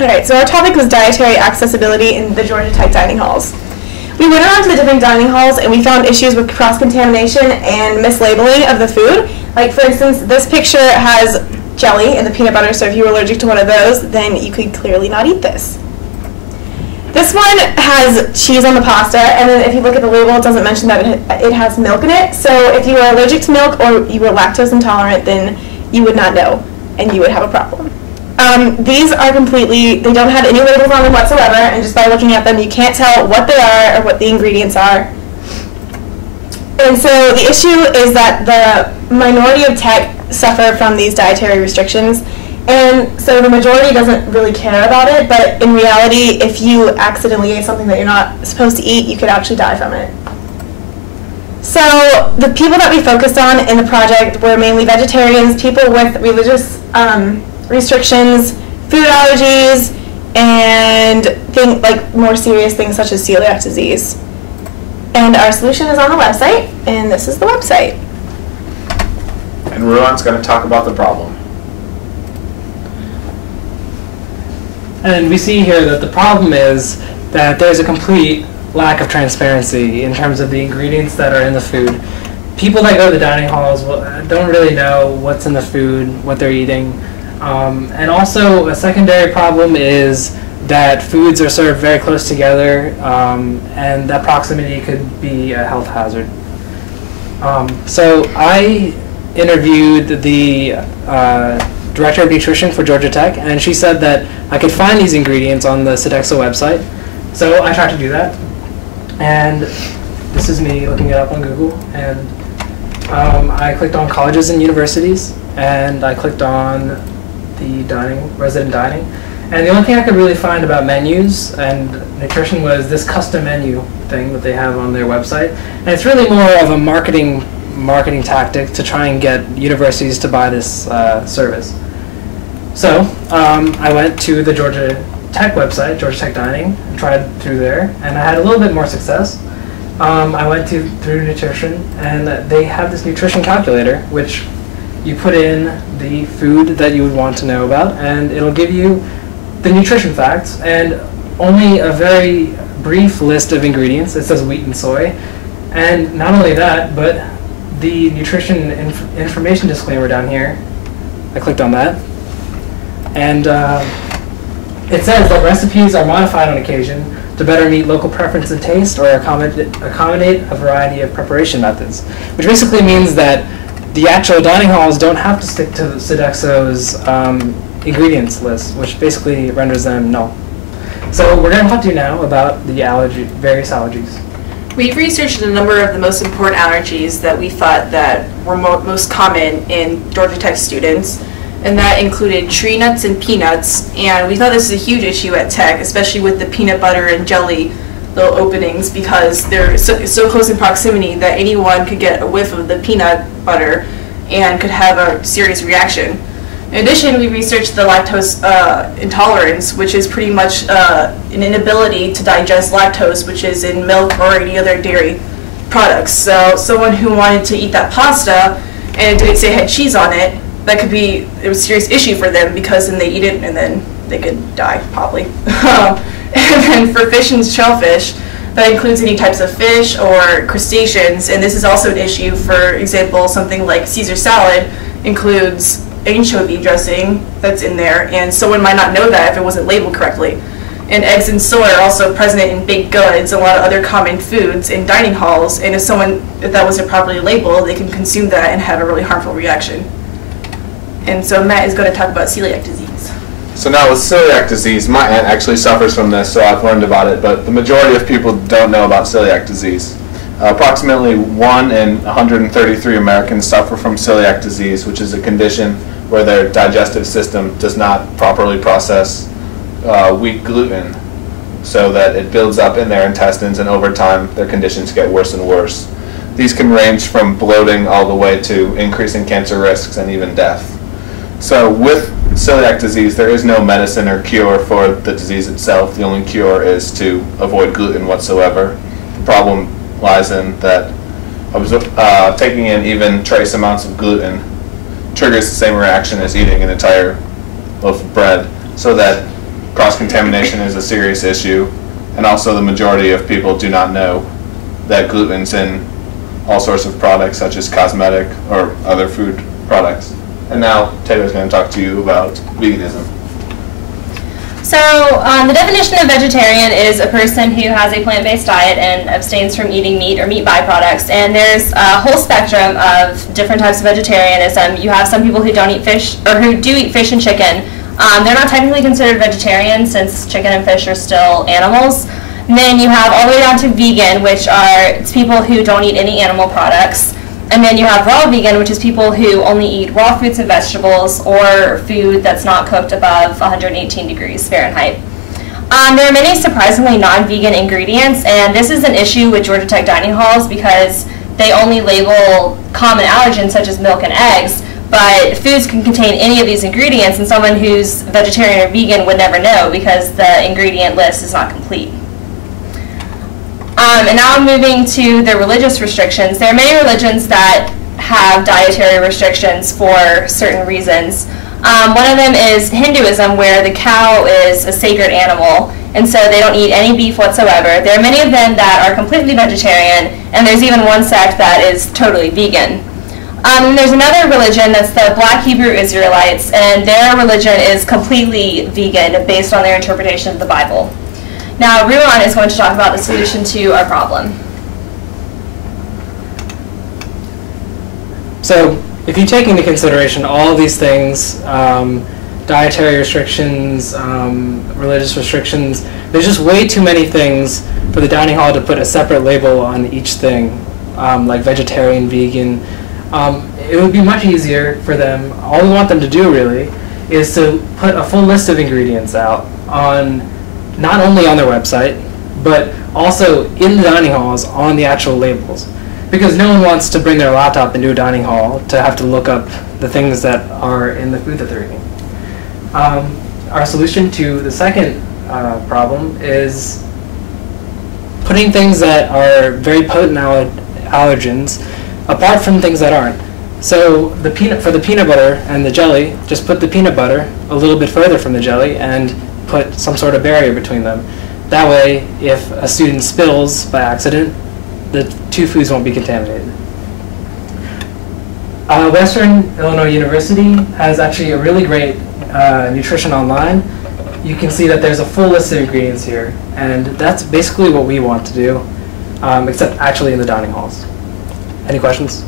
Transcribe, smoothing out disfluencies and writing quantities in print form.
Alright, so our topic was dietary accessibility in the Georgia Tech dining halls. We went around to the different dining halls and we found issues with cross-contamination and mislabeling of the food. Like, for instance, this picture has jelly in the peanut butter, so if you were allergic to one of those, then you could clearly not eat this. This one has cheese on the pasta, and then if you look at the label, it doesn't mention that it has milk in it. So if you are allergic to milk or you were lactose intolerant, then you would not know, and you would have a problem. These are completely, they don't have any labels on them whatsoever, and just by looking at them, you can't tell what they are or what the ingredients are. And so the issue is that the minority of tech suffer from these dietary restrictions, and so the majority doesn't really care about it, but in reality, if you accidentally ate something that you're not supposed to eat, you could actually die from it. So the people that we focused on in the project were mainly vegetarians, people with religious restrictions, food allergies, and like more serious things such as celiac disease. And our solution is on the website, and this is the website. And Ruan's going to talk about the problem. And we see here that the problem is that there's a complete lack of transparency in terms of the ingredients that are in the food. People that go to the dining halls don't really know what's in the food, what they're eating. And also a secondary problem is that foods are served very close together, and that proximity could be a health hazard. So I interviewed the Director of Nutrition for Georgia Tech, and she said that I could find these ingredients on the Sodexo website. So I tried to do that, and this is me looking it up on Google, and I clicked on colleges and universities, and I clicked on the resident dining, and the only thing I could really find about menus and nutrition was this custom menu thing that they have on their website, and it's really more of a marketing tactic to try and get universities to buy this service. So I went to the Georgia Tech website, Georgia Tech Dining, and tried through there, and I had a little bit more success. I went through nutrition, and they have this nutrition calculator, which you put in the food that you would want to know about, and it'll give you the nutrition facts, and only a very brief list of ingredients. It says wheat and soy, and not only that, but the nutrition information disclaimer down here, I clicked on that, and it says that recipes are modified on occasion to better meet local preference and taste or accommodate a variety of preparation methods, which basically means that the actual dining halls don't have to stick to Sodexo's ingredients list, which basically renders them null. So we're going to talk to you now about the various allergies. We've researched a number of the most important allergies that we thought that were most common in Georgia Tech students, and that included tree nuts and peanuts. And we thought this was a huge issue at Tech, especially with the peanut butter and jelly little openings, because they're so close in proximity that anyone could get a whiff of the peanut butter and could have a serious reaction. In addition, we researched the lactose intolerance, which is pretty much an inability to digest lactose, which is in milk or any other dairy products. So someone who wanted to eat that pasta and it didn't say it had cheese on it, that could be a serious issue for them, because then they eat it and then they could die, probably. And then for fish and shellfish, that includes any types of fish or crustaceans, and this is also an issue. For example, something like Caesar salad includes anchovy dressing that's in there, and someone might not know that if it wasn't labeled correctly. And eggs and soy are also present in baked goods and a lot of other common foods in dining halls, and if that wasn't properly labeled, they can consume that and have a really harmful reaction. And so Matt is going to talk about celiac disease. So now with celiac disease, my aunt actually suffers from this, so I've learned about it, but the majority of people don't know about celiac disease. Approximately 1 in 133 Americans suffer from celiac disease, which is a condition where their digestive system does not properly process wheat gluten, so that it builds up in their intestines, and over time their conditions get worse and worse. These can range from bloating all the way to increasing cancer risks and even death. So with celiac disease, there is no medicine or cure for the disease itself. The only cure is to avoid gluten whatsoever. The problem lies in that taking in even trace amounts of gluten triggers the same reaction as eating an entire loaf of bread, so that cross-contamination is a serious issue, and also the majority of people do not know that gluten's in all sorts of products such as cosmetic or other food products. And now Taylor's going to talk to you about veganism. So the definition of vegetarian is a person who has a plant-based diet and abstains from eating meat or meat byproducts. And there's a whole spectrum of different types of vegetarianism. You have some people who don't eat fish, or who do eat fish and chicken. They're not technically considered vegetarian since chicken and fish are still animals. And then you have all the way down to vegan, which are people who don't eat any animal products. And then you have raw vegan, which is people who only eat raw fruits and vegetables or food that's not cooked above 118 degrees Fahrenheit. There are many surprisingly non-vegan ingredients, and this is an issue with Georgia Tech dining halls because they only label common allergens such as milk and eggs, but foods can contain any of these ingredients, and someone who's vegetarian or vegan would never know because the ingredient list is not complete. And now I'm moving to the religious restrictions. There are many religions that have dietary restrictions for certain reasons. One of them is Hinduism, where the cow is a sacred animal, and so they don't eat any beef whatsoever. There are many of them that are completely vegetarian, and there's even one sect that is totally vegan. There's another religion that's the Black Hebrew Israelites, and their religion is completely vegan based on their interpretation of the Bible. Now, Ruan is going to talk about the solution to our problem. So, if you take into consideration all of these things, dietary restrictions, religious restrictions, there's just way too many things for the dining hall to put a separate label on each thing, like vegetarian, vegan. It would be much easier for them. All we want them to do, really, is to put a full list of ingredients out on not only on their website, but also in the dining halls on the actual labels. Because no one wants to bring their laptop into a dining hall to have to look up the things that are in the food that they're eating. Our solution to the second problem is putting things that are very potent allergens apart from things that aren't. So for the peanut butter and the jelly, just put the peanut butter a little bit further from the jelly and put some sort of barrier between them. That way, if a student spills by accident, the two foods won't be contaminated. Western Illinois University has actually a really great nutrition online. You can see that there's a full list of ingredients here, and that's basically what we want to do, except actually in the dining halls. Any questions?